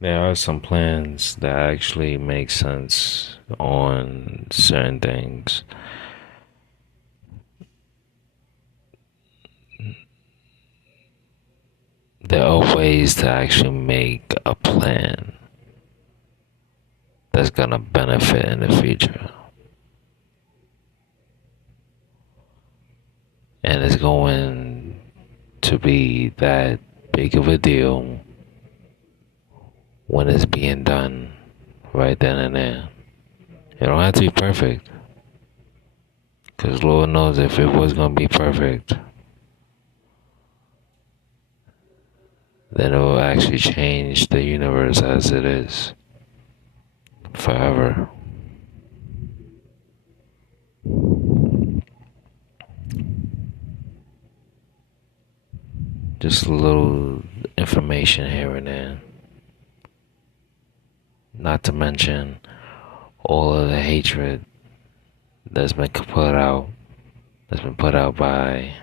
There are some plans that actually make sense on certain things. There are ways to actually make a plan that's gonna benefit in the future. And it's going to be that big of a deal when it's being done right then and there. It don't have to be perfect, because Lord knows if it was gonna be perfect, then it will actually change the universe as it is forever. Just a little information here and there. Not to mention all of the hatred that's been put out by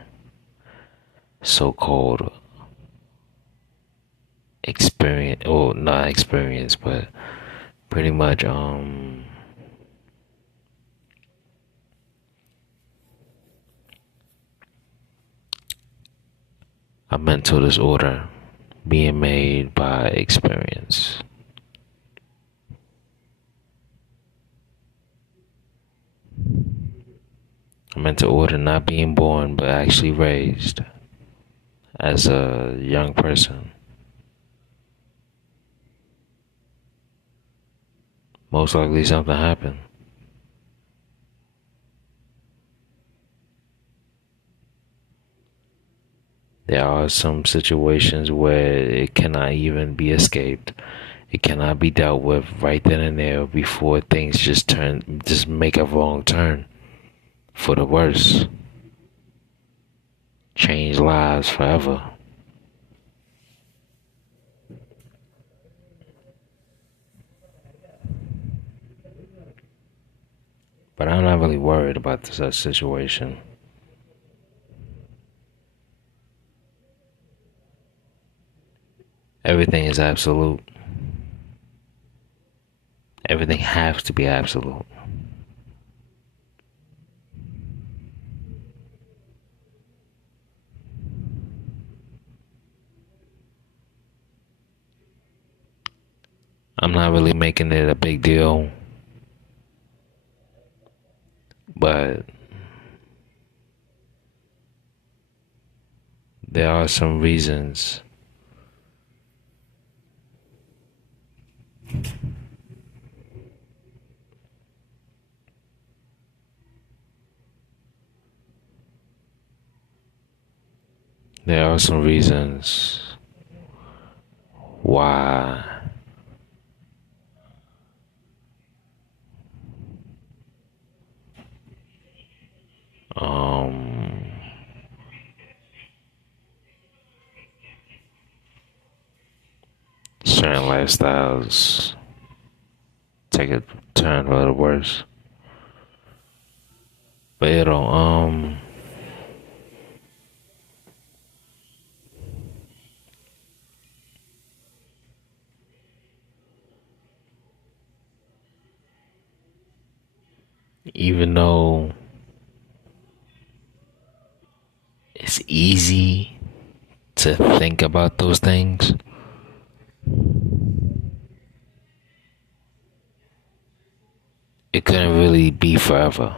so-called experience, or not experience, but pretty much a mental disorder being made by experience. A mental order not being born but actually raised as a young person. Most likely something happened. There are some situations where it cannot even be escaped. It cannot be dealt with right then and there before things just make a wrong turn for the worse. Change lives forever. But I'm not really worried about such situation. Everything is absolute. Everything has to be absolute. I'm not really making it a big deal, but there are some reasons. There are some reasons why um certain lifestyles take a turn for the worse. Pero even though it's easy to think about those things, it couldn't really be forever.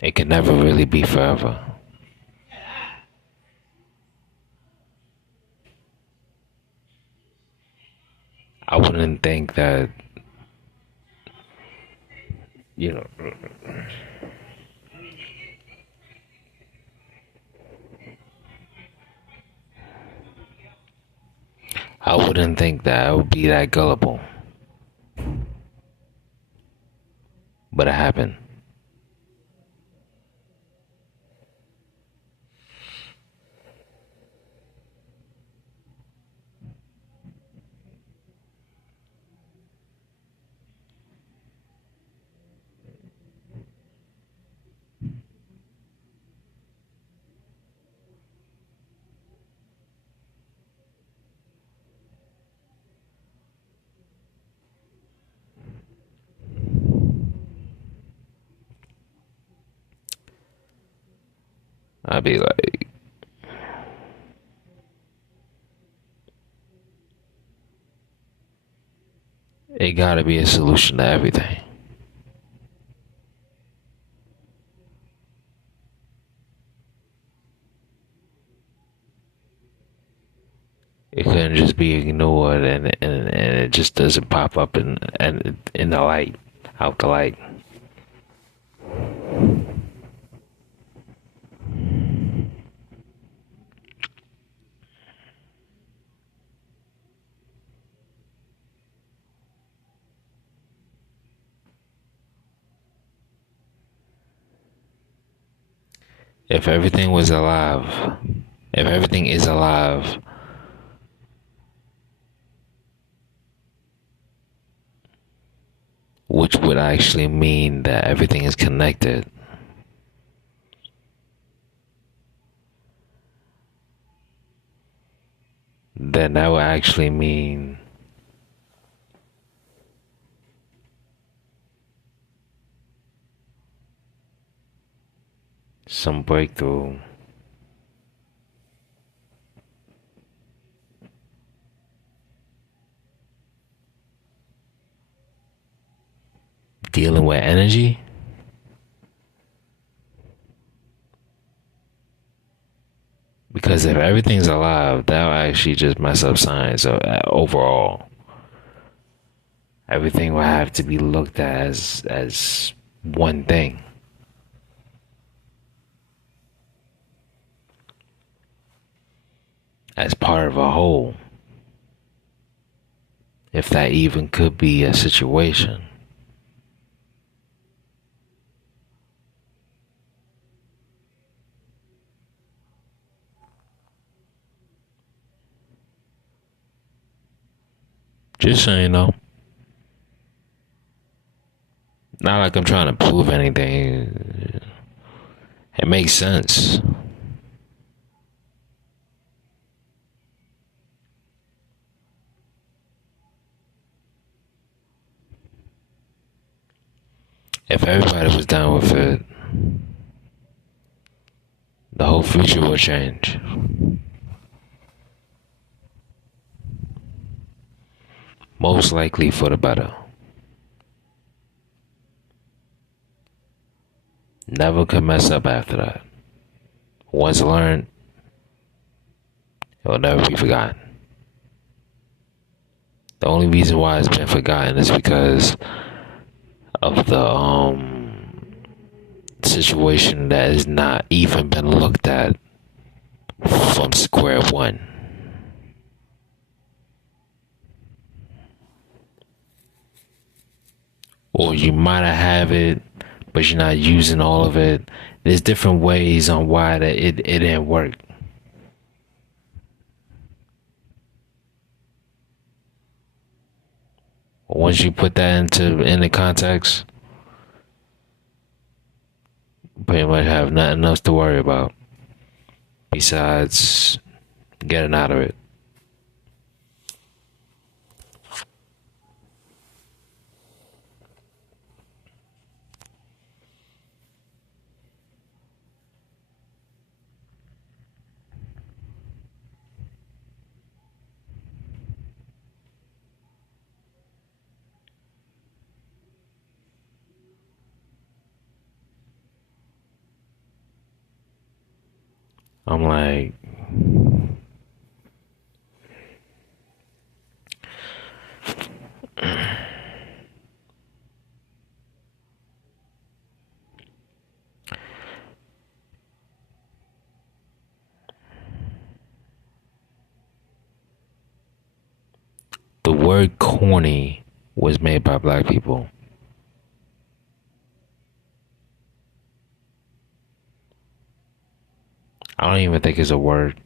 It can never really be forever. I wouldn't think that, you know, I wouldn't think that I would be that gullible, but it happened. I'd be like, it gotta be a solution to everything. It couldn't just be ignored and it just doesn't pop up in the light, out the light. If everything was alive, if everything is alive, which would actually mean that everything is connected, then that would actually mean some breakthrough. Dealing with energy? Because if everything's alive, that'll actually just mess up science overall. Everything will have to be looked at as one thing. As part of a whole. If that even could be a situation. Just so you know. Not like I'm trying to prove anything. It makes sense. If everybody was down with it, the whole future will change. Most likely for the better. Never could mess up after that. Once learned, it will never be forgotten. The only reason why it's been forgotten is because of the situation that has not even been looked at from square one. Or you might have it, but you're not using all of it. There's different ways on why that it didn't work. Once you put that into context, pretty much have nothing else to worry about besides getting out of it. I'm like, the word corny was made by black people. I don't even think it's a word.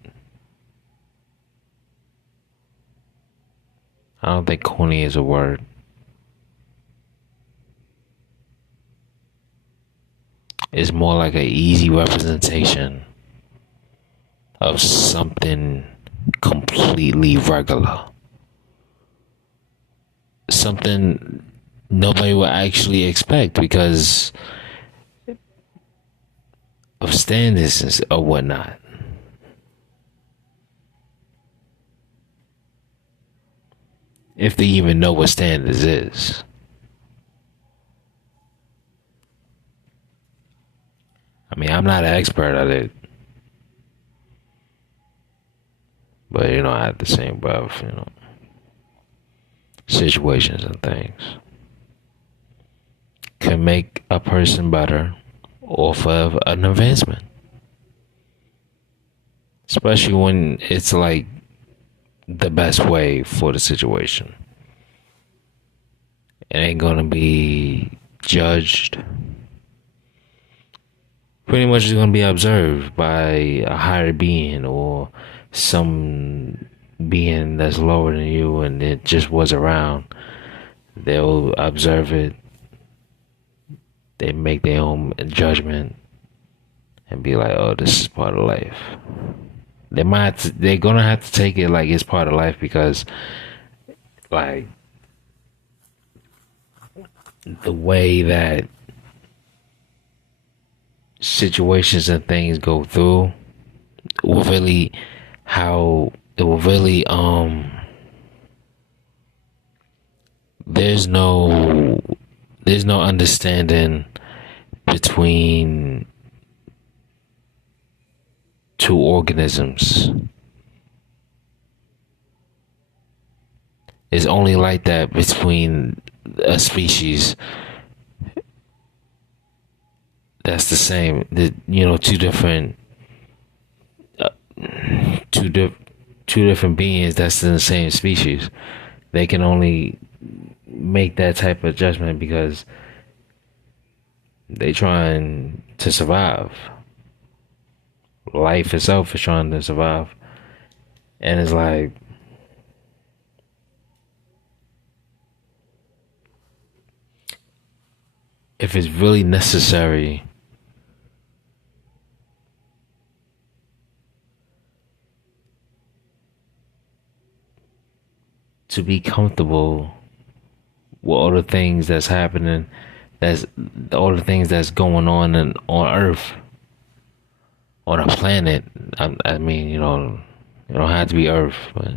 I don't think corny is a word. It's more like an easy representation of something completely regular. Something nobody would actually expect because of have standards or whatnot. If they even know what standards is. I mean, I'm not an expert at it. But, at the same breath, situations and things can make a person better off of an advancement. Especially when it's like the best way for the situation. It ain't gonna be judged. Pretty much it's gonna be observed by a higher being or some being that's lower than you and it just was around. They'll observe it. They make their own judgment and be like, "Oh, this is part of life." They're gonna have to take it like it's part of life because, like, the way that situations and things go through will really there's no understanding between two organisms. It's only like that between a species that's the same. Two different two different beings that's in the same species. They can only make that type of judgment because they trying to survive. Life itself is trying to survive. And it's like, if it's really necessary to be comfortable with all the things that's happening, that's all the things that's going on on Earth, on a planet. I mean, you don't have to be Earth, but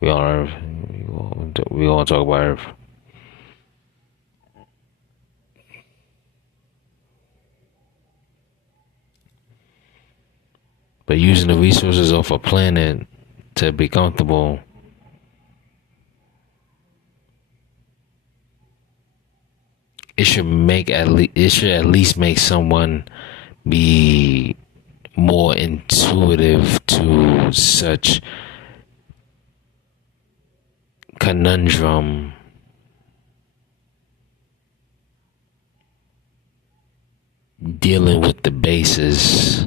we on Earth. We gonna talk about Earth. But using the resources of a planet to be comfortable, it should at least make someone be more intuitive to such conundrum dealing with the basis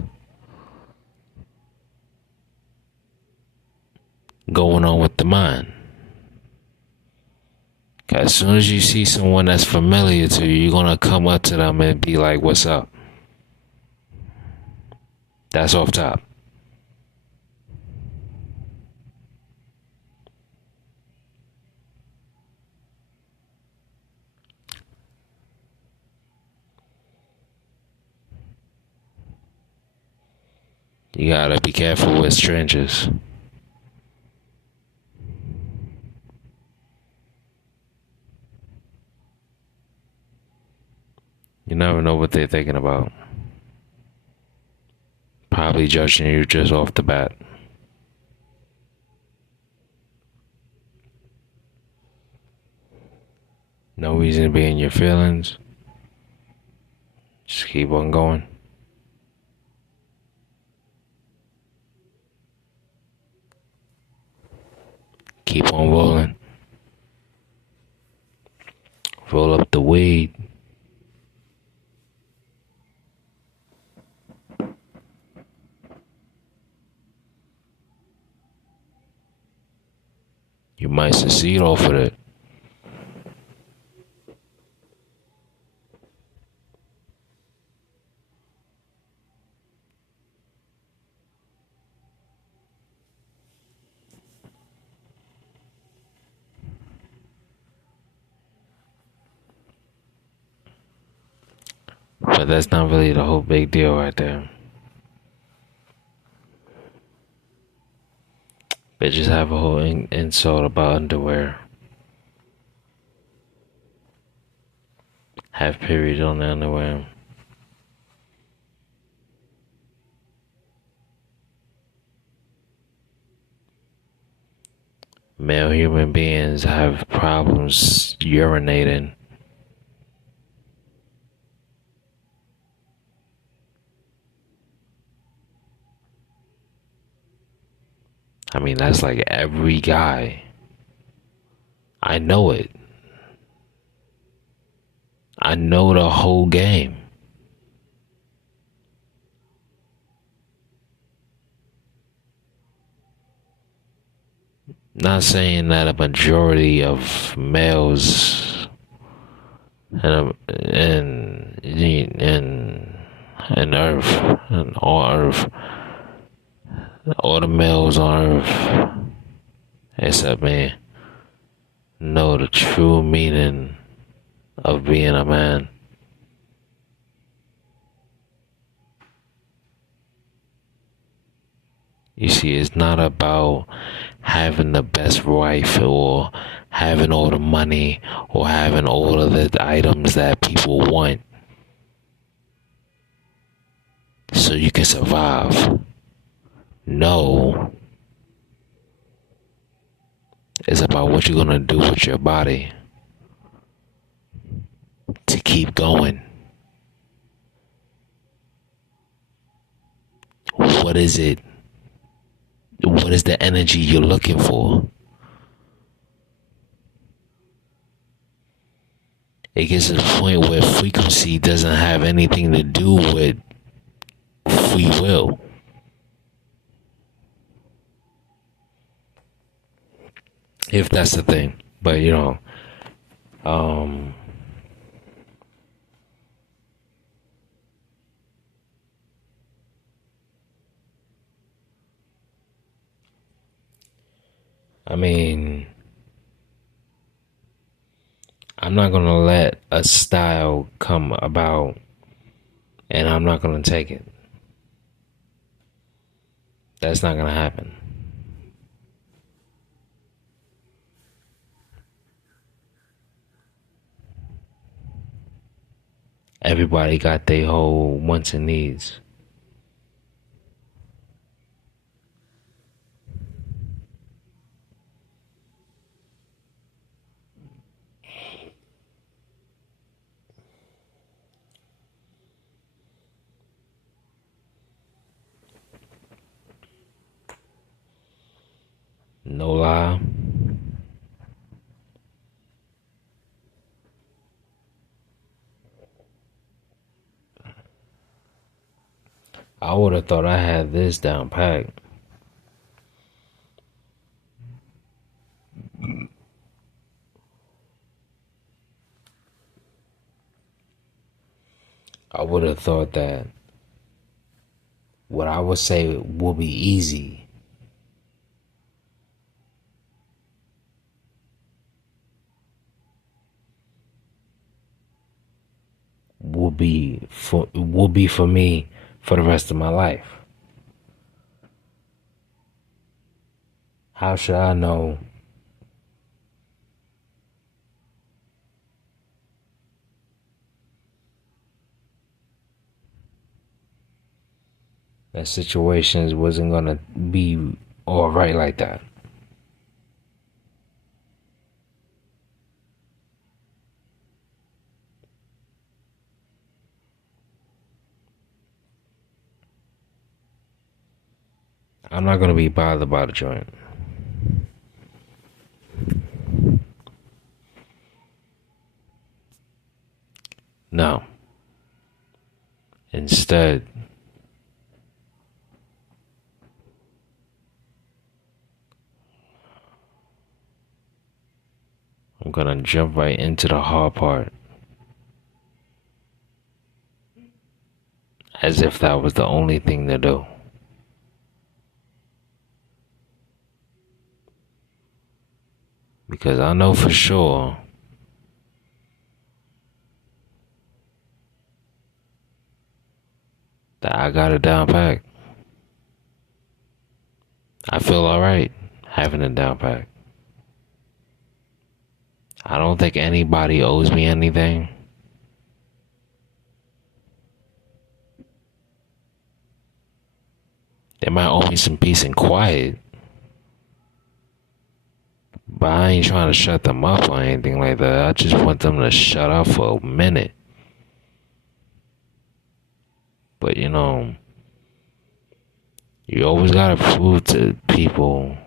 going on with the mind. As soon as you see someone that's familiar to you, you're gonna come up to them and be like, "What's up?" That's off top. You gotta be careful with strangers. You never know what they're thinking about. Probably judging you just off the bat. No reason to be in your feelings. Just keep on going. Keep on rolling. Roll up the weed. You might succeed off of it. But that's not really the whole big deal right there. Bitches have a whole insult about underwear. Have periods on the underwear. Male human beings have problems urinating. I mean, that's like every guy. I know it. I know the whole game. Not saying that a majority of males and Earth and all Earth, all the males on Earth, except me, know the true meaning of being a man. You see, it's not about having the best wife or having all the money or having all of the items that people want so you can survive. No. It's about what you're gonna do with your body to keep going. What is it? What is the energy you're looking for? It gets to the point where frequency doesn't have anything to do with free will. If that's the thing. But I mean, I'm not gonna let a style come about and I'm not gonna take it. That's not gonna happen. Everybody got their whole wants and needs. No lie. I would have thought I had this down packed. I would have thought that what I would say will be easy will be for me for the rest of my life. How should I know that situations wasn't gonna be all right like that? I'm not gonna be bothered by the joint. No. Instead, I'm gonna jump right into the hard part. As if that was the only thing to do. Because I know for sure that I got it down pack. I feel alright having it down pack. I don't think anybody owes me anything. They might owe me some peace and quiet, but I ain't trying to shut them up or anything like that. I just want them to shut up for a minute. But you always gotta prove to people,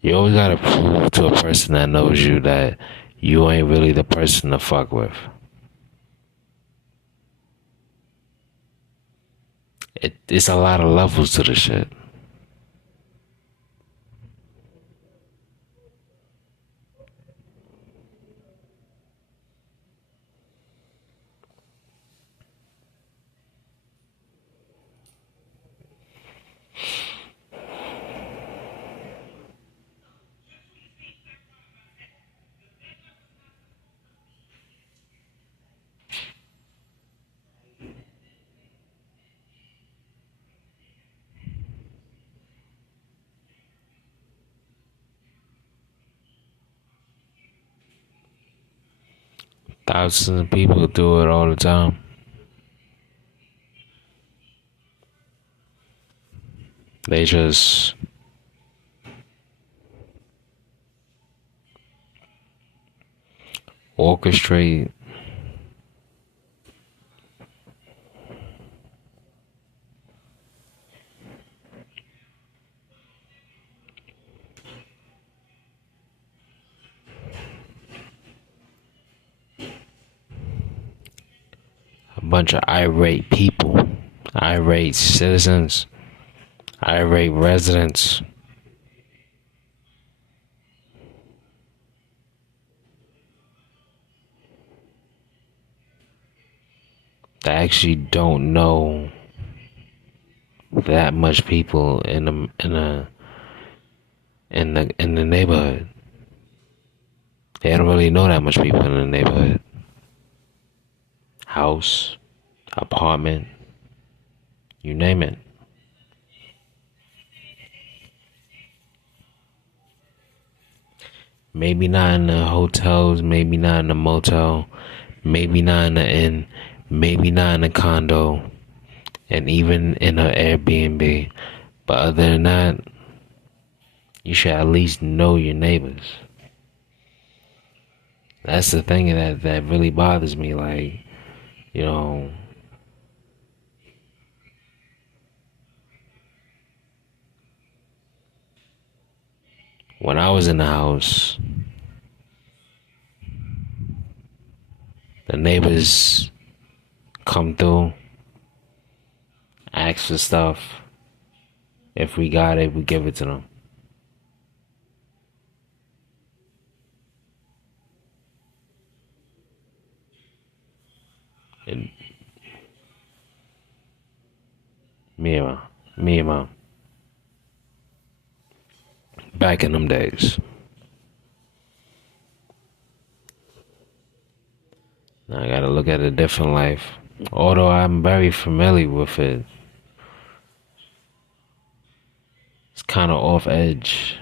you always gotta prove to a person that knows you that you ain't really the person to fuck with. It's a lot of levels to the shit. Thousands of people do it all the time. They just orchestrate a bunch of irate people, irate citizens, irate residents that actually don't know that much people in the neighborhood. They don't really know that much people in the neighborhood. House, apartment, you name it. Maybe not in the hotels, maybe not in the motel, maybe not in the inn, maybe not in a condo, and even in an Airbnb. But other than that, you should at least know your neighbors. That's the thing that really bothers me. Like, you know, when I was in the house, the neighbors come through, ask for stuff. If we got it, we give it to them. And me and my back in them days. Now I gotta look at a different life. Although I'm very familiar with it, it's kind of off edge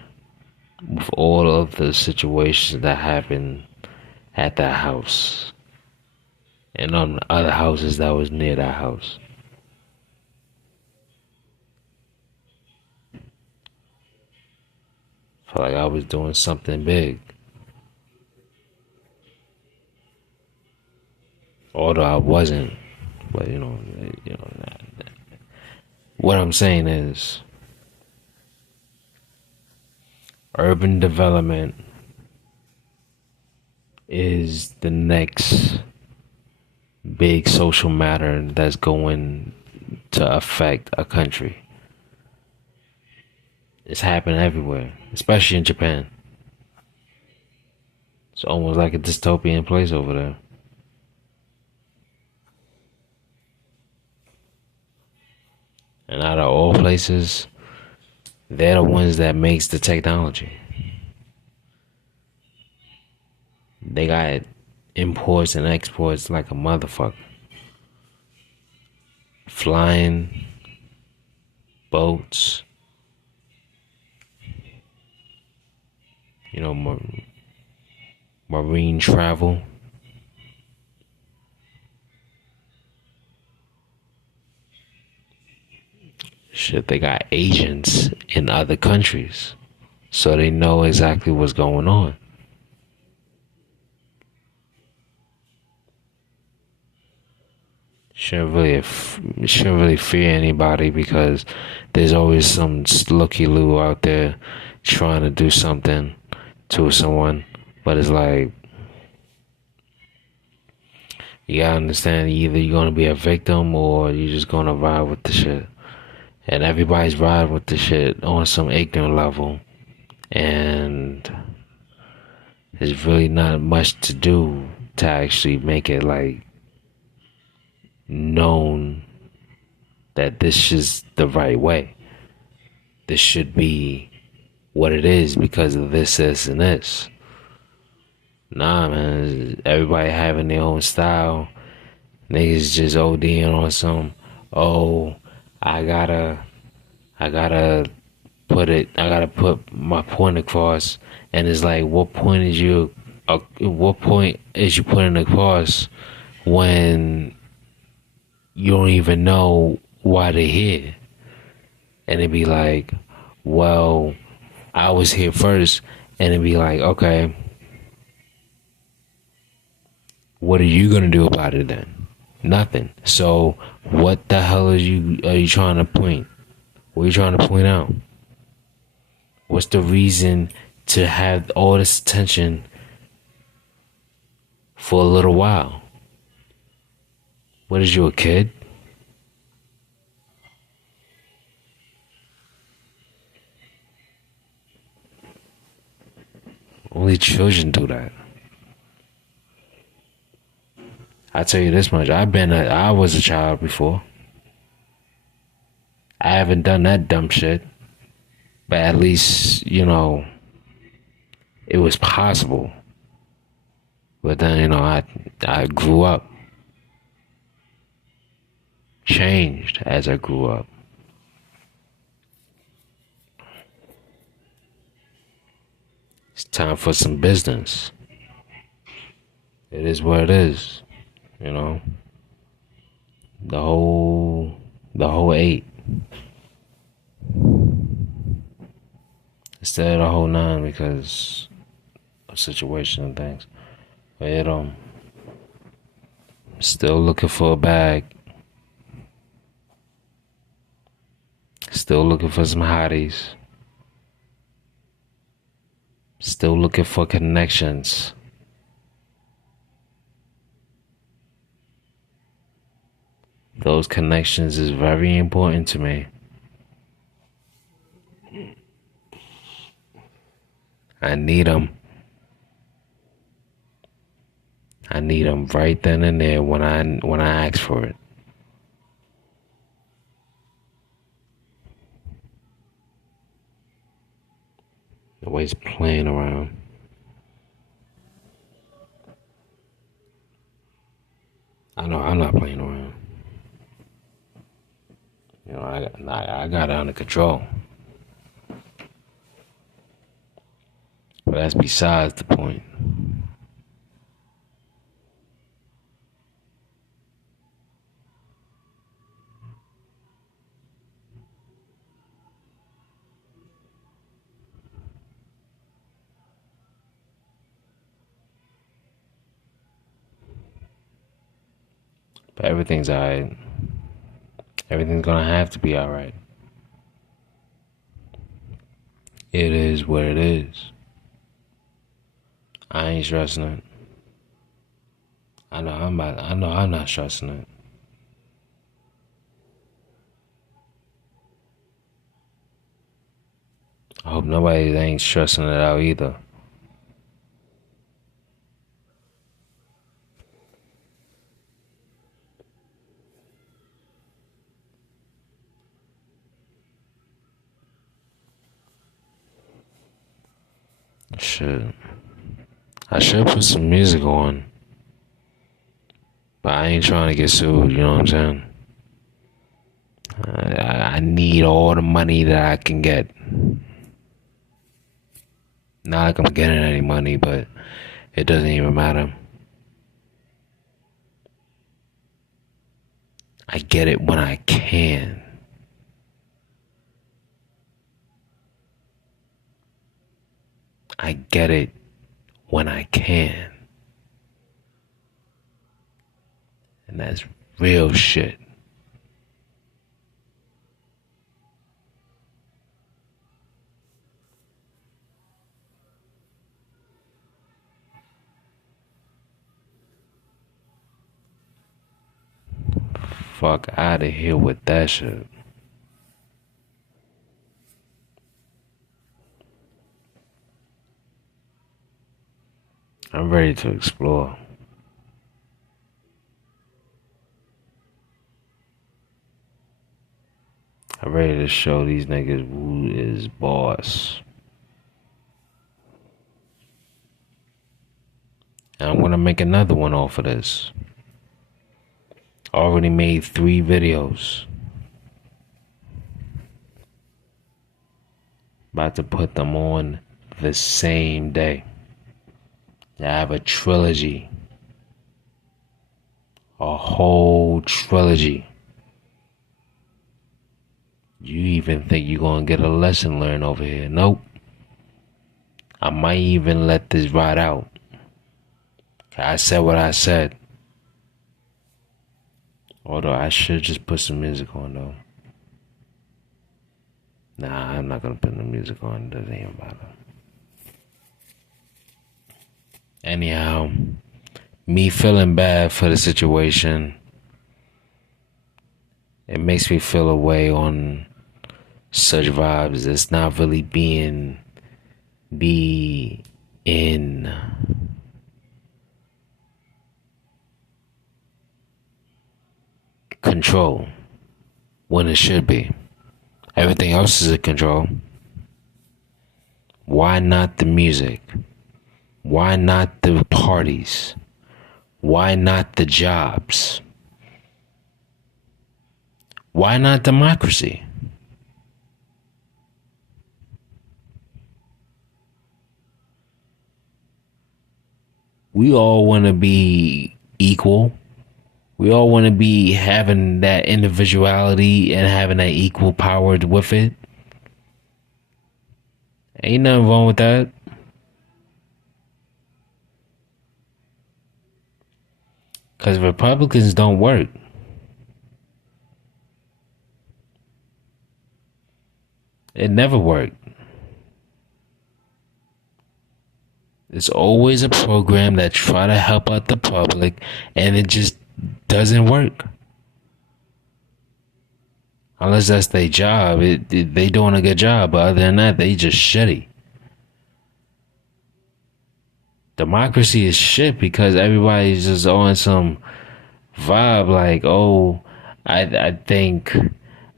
with all of the situations that happened at that house and on other houses that was near that house. Felt like I was doing something big, although I wasn't. But what I'm saying is, urban development is the next big social matter that's going to affect a country. It's happening everywhere, especially in Japan. It's almost like a dystopian place over there. And out of all places, they're the ones that makes the technology. They got imports and exports like a motherfucker. flying boats, you know, marine travel. Shit, they got agents in other countries, so they know exactly what's going on. Shouldn't really fear anybody because there's always some looky loo out there trying to do something to someone. But it's like you gotta understand either you're gonna be a victim or you're just gonna ride with the shit. And everybody's riding with the shit on some ignorant level. And there's really not much to do to actually make it like known that this is the right way. This should be what it is because of this, and this. Nah, man. Everybody having their own style. Niggas just ODing on some. Oh, I gotta I gotta put my point across. And it's like, what point is you putting across when you don't even know why they're here? And it'd be like, well, I was here first. And it'd be like, okay, what are you gonna do about it then? Nothing. So what the hell are you trying to point? What are you trying to point out? What's the reason to have all this attention for a little while? What is you, a kid? Only children do that. I tell you this much, I was a child before. I haven't done that dumb shit. But at least, it was possible. But then, I grew up. Changed as I grew up. It's time for some business. It is what it is. The whole 8. Instead of the whole 9 because of situation and things. But still looking for a bag. Still looking for some hotties. Still looking for connections. Those connections is very important to me. I need them. I need them right then and there when I ask for it. Always playing around. I know I'm not playing around. I got it under control. But that's besides the point. But everything's alright. Everything's gonna have to be alright. It is what it is. I ain't stressing it. I know I'm not stressing it. I hope nobody ain't stressing it out either. Shit. I should put some music on. But I ain't trying to get sued, you know what I'm saying? I need all the money that I can get. Not like I'm getting any money, but it doesn't even matter. I get it when I can. I get it when I can. And that's real shit. Fuck out of here with that shit. I'm ready to explore. I'm ready to show these niggas who is boss. And I'm gonna make another one off of this. I already made 3 videos. About to put them on the same day. I have a trilogy. A whole trilogy. You even think you're gonna get a lesson learned over here? Nope. I might even let this ride out. I said what I said. Although I should just put some music on though. Nah, I'm not gonna put no music on. It doesn't even matter. Anyhow, me feeling bad for the situation, it makes me feel a way on such vibes that's not really be in control when it should be. Everything else is in control. Why not the music? Why not the parties? Why not the jobs? Why not democracy? We all want to be equal. We all want to be having that individuality and having that equal power with it. Ain't nothing wrong with that. Because Republicans don't work. It never worked. It's always a program that try to help out the public, and it just doesn't work. Unless that's their job. They doing a good job, but other than that, they just shitty. Democracy is shit because everybody's just on some vibe like, oh, I think,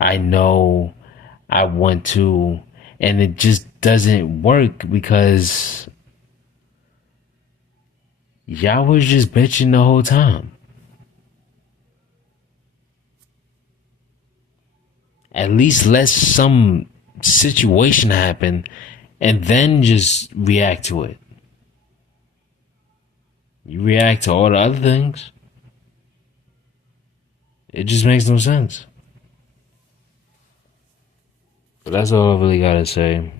I know, I want to, and it just doesn't work because y'all was just bitching the whole time. At least let some situation happen and then just react to it. You react to all the other things. It just makes no sense. But that's all I really gotta say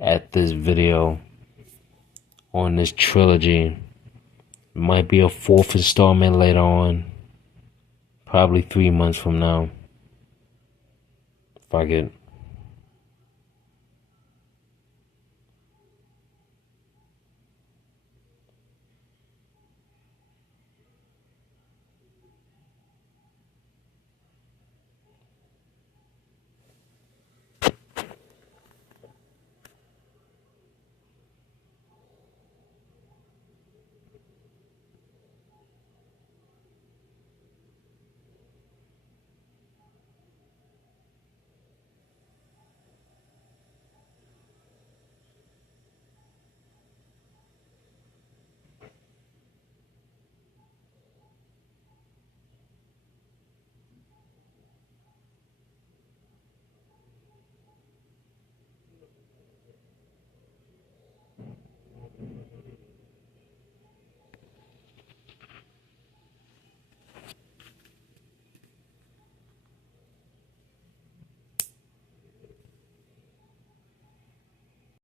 at this video on this trilogy. It might be a 4th installment later on. Probably 3 months from now. Fuck it.